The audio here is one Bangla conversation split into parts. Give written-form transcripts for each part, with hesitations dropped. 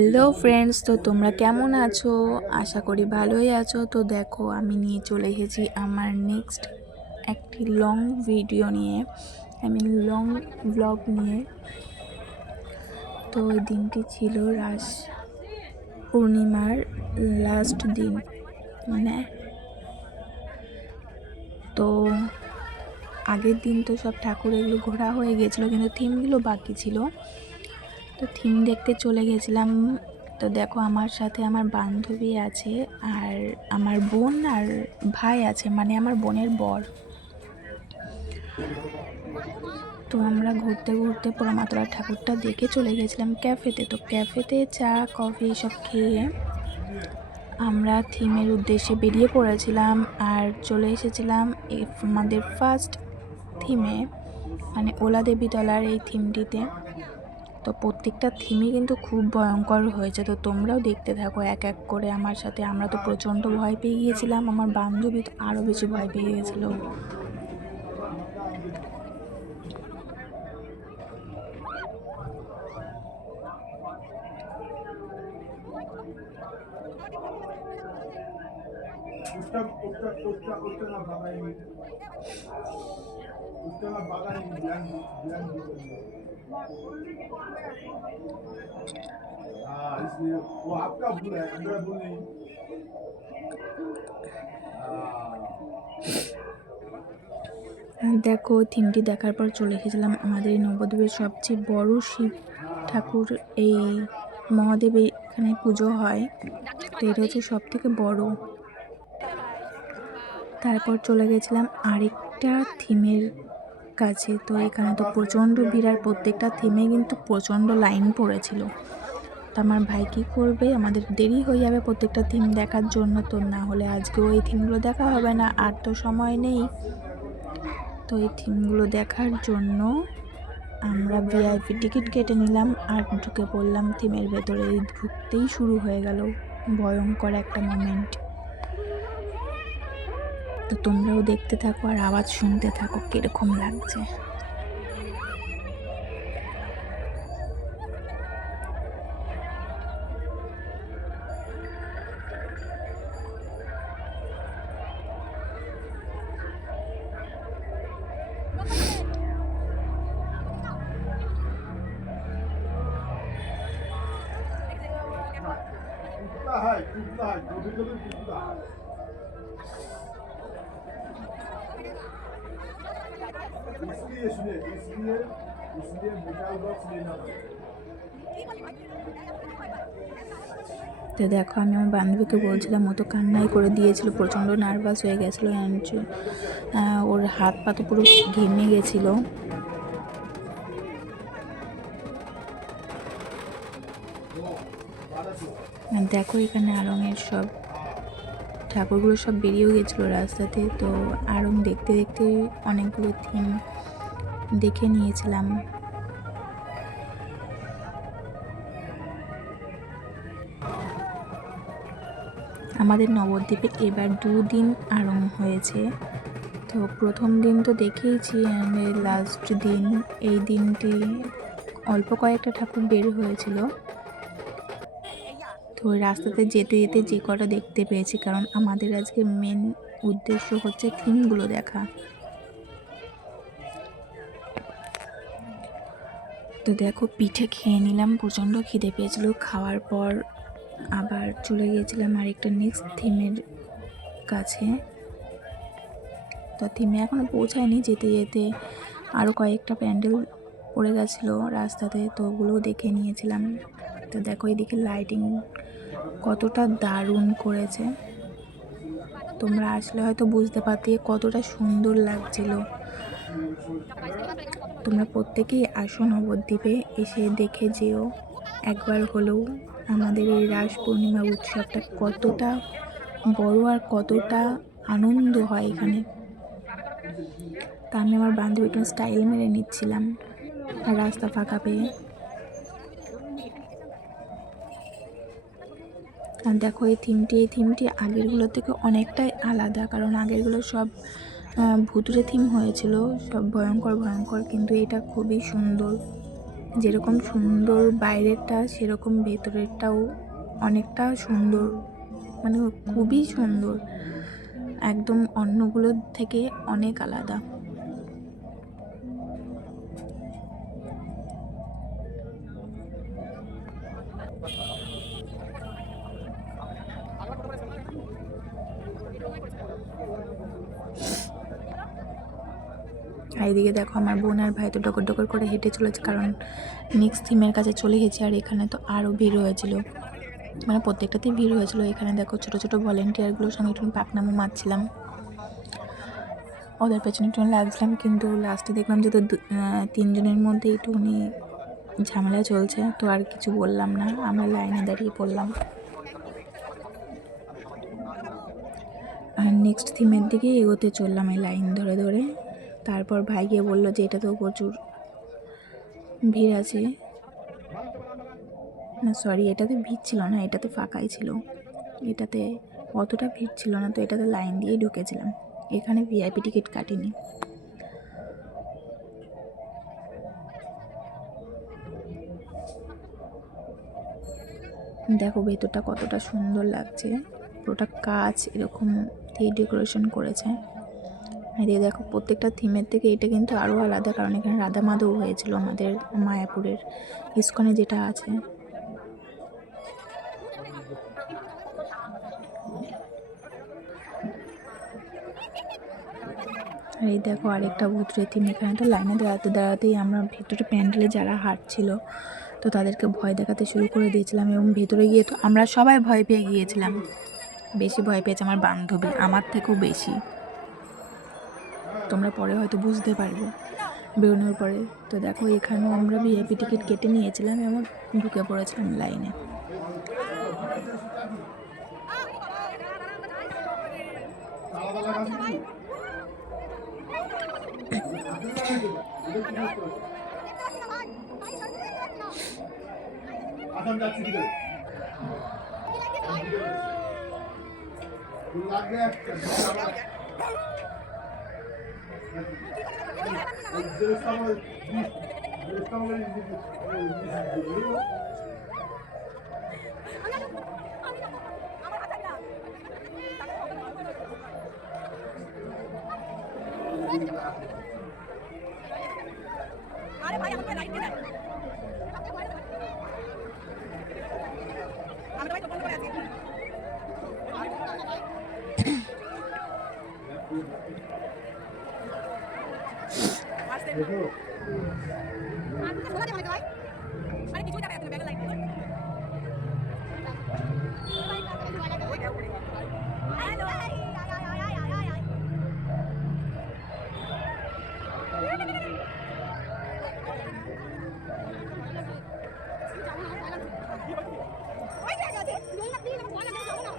হ্যালো ফ্রেন্ডস, তো তোমরা কেমন আছো? আশা করি ভালোই আছো। তো দেখো, আমি নিয়ে চলে এসেছি আমার নেক্সট একটি লং ভিডিও নিয়ে, লং ব্লগ নিয়ে। তো ওই দিনটি ছিল রাস পূর্ণিমার লাস্ট দিন, তো আগের দিন তো সব ঠাকুর এগুলো ঘোরা হয়ে গেছিলো, কিন্তু থিমগুলো বাকি ছিল। তো থিম দেখতে চলে গেছিলাম। তো দেখো, আমার সাথে আমার বান্ধবী আছে, আর আমার বোন আর ভাই আছে, আমার বোনের বর। তো আমরা ঘুরতে ঘুরতে পোড়ামাতলা ঠাকুরটা দেখে চলে গেছিলাম ক্যাফেতে। তো ক্যাফেতে চা কফি সব খেয়ে আমরা থিমের উদ্দেশ্যে বেরিয়ে পড়েছিলাম আর চলে এসেছিলাম আমাদের ফার্স্ট থিমে, ওলা দেবীতলার এই থিমটিতে। তো প্রত্যেকটা থিমই কিন্তু খুব ভয়ঙ্কর হয়েছে। তো তোমরাও দেখতে থাকো এক এক করে আমার সাথে। আমরা তো প্রচণ্ড ভয় পেয়ে গিয়েছিলাম, আমার বান্ধবী তো আরও বেশি ভয় পেয়ে গেছিলো। इसलिए वो आपका भूल है, मेरा भूल नहीं। দেখো, থিমটি দেখার পর চলে এসেছিলাম আমাদের নবদ্বীপের সবচেয়ে বড় শিব ঠাকুর। এই মহাদেবের এখানে পুজো হয়, তো এটা হচ্ছে সব থেকে বড়। তারপর চলে গেছিলাম আরেকটা থিমের কাছে। তো এখানে তো প্রচণ্ড ভিড়, আর প্রত্যেকটা থিমে কিন্তু প্রচণ্ড লাইন পড়েছিল। তো আমার ভাই কী করবে, আমাদের দেরি হয়ে যাবে প্রত্যেকটা থিম দেখার জন্য, তো না হলে আজকেও এই থিমগুলো দেখা হবে না, আর তো সময় নেই। তো এই থিমগুলো দেখার জন্য আমরা ভিআইপি টিকিট কেটে নিলাম আর ঢুকে পড়লাম থিমের ভেতরে। ঢুকতেই শুরু হয়ে গেল ভয়ঙ্কর একটা মোমেন্ট। তো তোমরাও দেখতে থাকো আর আওয়াজ শুনতে থাকো কীরকম লাগছে। टूटता है, कभी कभी टूटता है। इसलिए सुनिए, इसलिए मेटल बॉक्स लेना है। তো দেখো, আমি আমার বান্ধবীকে বলছিলাম, ও তো কান্নাই করে দিয়েছিল, প্রচণ্ড নার্ভাস হয়ে গেছিলো। ওর হাত পা তো পুরো ঘেমে গেছিলো। দেখো, এখানে আড়ংয়ের সব ঠাকুরগুলো সব বেরিয়েও গেছিলো রাস্তাতে। তো আড়ং দেখতে দেখতে অনেকগুলো থিম দেখে নিয়েছিলাম। আমাদের নবদ্বীপে এবার 2 দিন আড়ং হয়েছে। তো প্রথম দিন তো দেখেইছি, লাস্ট দিন এই দিনটি অল্প কয়েকটা ঠাকুর বের হয়েছিল। তো রাস্তাতে যেতে যেতে যে কটা দেখতে পেয়েছি, কারণ আমাদের আজকে মেন উদ্দেশ্য হচ্ছে থিমগুলো দেখা। তো দেখো, পিঠে খেয়ে নিলাম, প্রচণ্ড খিদে পেয়েছিল। খাওয়ার পর আবার চলে গিয়েছিলাম আরেকটা নেক্সট থিমের কাছে। তো থিমে এখনও পৌঁছায়নি, যেতে যেতে আরও কয়েকটা প্যান্ডেল পড়ে গেছিলো রাস্তাতে, তো ওগুলোও দেখে নিয়েছিলাম। তো দেখো, এদিকে লাইটিং কতটা দারুণ করেছে, তোমরা আসলে হয়তো বুঝতে পারতে কতটা সুন্দর লাগছিল। তোমরা প্রত্যেকেই আসো নবদ্বীপে, এসে দেখে যেও একবার হলেও আমাদের এই রাস পূর্ণিমা উৎসবটা কতটা বড় আর কতটা আনন্দ হয় এখানে। তা আমি আমার বান্ধবীকে স্টাইল মেরে নিচ্ছিলাম রাস্তা ফাঁকা পেয়ে। আর দেখো, এই থিমটি আগেরগুলোর থেকে অনেকটাই আলাদা, কারণ আগেরগুলো সব ভুতুড়ে থিম হয়েছিল, সব ভয়ঙ্কর, কিন্তু এটা খুবই সুন্দর। যেরকম সুন্দর বাইরেরটা সেরকম ভেতরেরটাও অনেকটা সুন্দর, মানে খুবই সুন্দর, একদম অন্যগুলোর থেকে অনেক আলাদা। আর এদিকে দেখো আমার বোন আর ভাই তো ডকর ডকর করে হেঁটে চলেছে, কারণ নেক্সট থিমের কাছে চলে গেছে। আর এখানে তো আরও ভিড় হয়েছিল, মানে প্রত্যেকটাতেই ভিড় হয়েছিল। এখানে দেখো ছোটো ছোটো ভলেন্টিয়ারগুলোর সঙ্গে একটু পাকনামো মারছিলাম, ওদের পেছনে একটু লাগছিলাম, কিন্তু লাস্টে দেখলাম যে তো তিনজনের মধ্যে একটুখানি ঝামেলা চলছে, তো আর কিছু বললাম না, আমরা লাইনে দাঁড়িয়ে পড়লাম। আর নেক্সট থিমের দিকে এগোতে চললাম এই লাইন ধরে ধরে। তারপর ভাই গিয়ে বললো যে এটা তো প্রচুর ভিড় আছে, না সরি, এটাতে ভিড় ছিল না, এটাতে ফাঁকাই ছিল, এটাতে অতটা ভিড় ছিল না, তো এটাতে লাইন দিয়ে ঢুকেছিলাম, এখানে ভিআইপি টিকিট কাটিনি। দেখো ভেতরটা কতটা সুন্দর লাগছে, পুরোটা কাঁচ এরকম দিয়ে ডেকোরেশন করেছে। আর এই দেখো প্রত্যেকটা থিমের থেকে এটা কিন্তু আরও আলাদা, কারণ এখানে রাধা মাধব হয়েছিল আমাদের মায়াপুরের ইস্কনে যেটা আছে। আর এই দেখো আরেকটা ভূতের থিম। এখানে তো লাইনে দাঁড়াতে দাঁড়াতেই আমরা ভেতরে প্যান্ডেলে যারা হাঁটছিল তো তাদেরকে ভয় দেখাতে শুরু করে দিয়েছিলাম, এবং ভেতরে গিয়ে তো আমরা সবাই ভয় পেয়ে গিয়েছিলাম। বেশি ভয় পেয়েছে আমার বান্ধবী, আমার থেকেও বেশি, তোমরা পরে হয়তো বুঝতে পারবে বেরোনোর পরে। তো দেখো এখানেও আমরা ভিআইপি টিকিট কেটে নিয়েছিলাম এবং ঢুকে পড়েছিলাম লাইনে। আসাম যাচ্ছি দিকে লাগবে একটা আরে ভাই আমাকে লাইট দিয়ে দাও, আমরা ভাই তো বন্ধ করে আছি। আসতে দেখো শোনা যাবে ভাই, আরে কিছু টাকা আছে ব্যাগে লাইট দিও। হ্যালো আয় আয় আয় আয় আয় আয় ওই জায়গা আছে দুই না তিন ভয় লাগে যাবো না।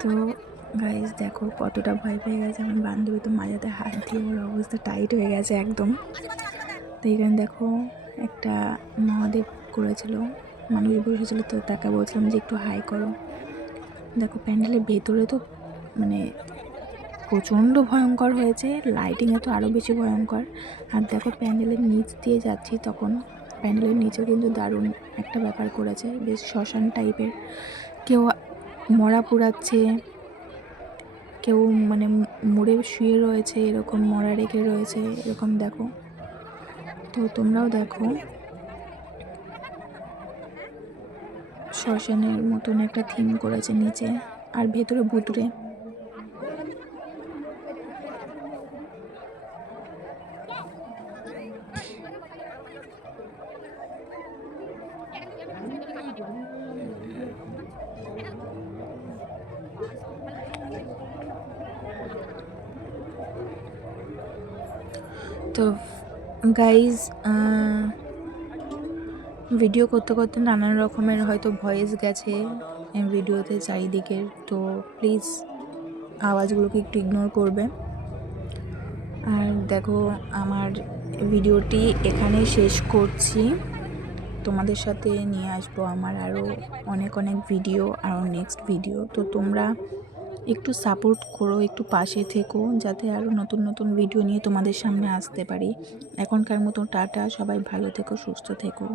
তো গাইজ দেখো কতটা ভয় পেয়ে গেছে আমার বান্ধবী, তো মাঝাতে হাত দিয়ে ওর অবস্থা টাইট হয়ে গেছে একদম। তো এখানে দেখো একটা মহাদেব করেছিল, মানুষ বসেছিল, তো তাকে বলছিলাম যে একটু হাই করো। দেখো প্যান্ডেলের ভেতরে তো মানে প্রচণ্ড ভয়ঙ্কর হয়েছে, লাইটিংয়ে তো আরও বেশি ভয়ঙ্কর। আর দেখো প্যান্ডেলের নিচ দিয়ে যাচ্ছি, তখন প্যান্ডেলের নিচেও কিন্তু দারুণ একটা ব্যাপার করেছে, বেশ শ্মশান টাইপের, কেউ মরা পোড়াচ্ছে, কেউ মানে মুড়ে শুয়ে রয়েছে, এরকম মরা রেখে রয়েছে এরকম দেখো। তো তোমরাও দেখো শ্মশানের মতন একটা থিম করেছে নিচে, আর ভেতরে ভুতুরে। তো গাইজ ভিডিও করতে করতে নানান রকমের হয়তো ভয়েস গেছে ভিডিওতে চারিদিকের, তো প্লিজ আওয়াজগুলোকে একটু ইগনোর করবে। আর দেখো আমার ভিডিওটি এখানেই শেষ করছি, তোমাদের সাথে নিয়ে আসবো আমার আরও অনেক অনেক ভিডিও, আরও নেক্সট ভিডিও। তো তোমরা একটু সাপোর্ট করো, একটু পাশে থেকো, যাতে আরও নতুন নতুন ভিডিও নিয়ে তোমাদের সামনে আসতে পারি। এখনকার মতো টাটা, সবাই ভালো থেকো, সুস্থ থেকো।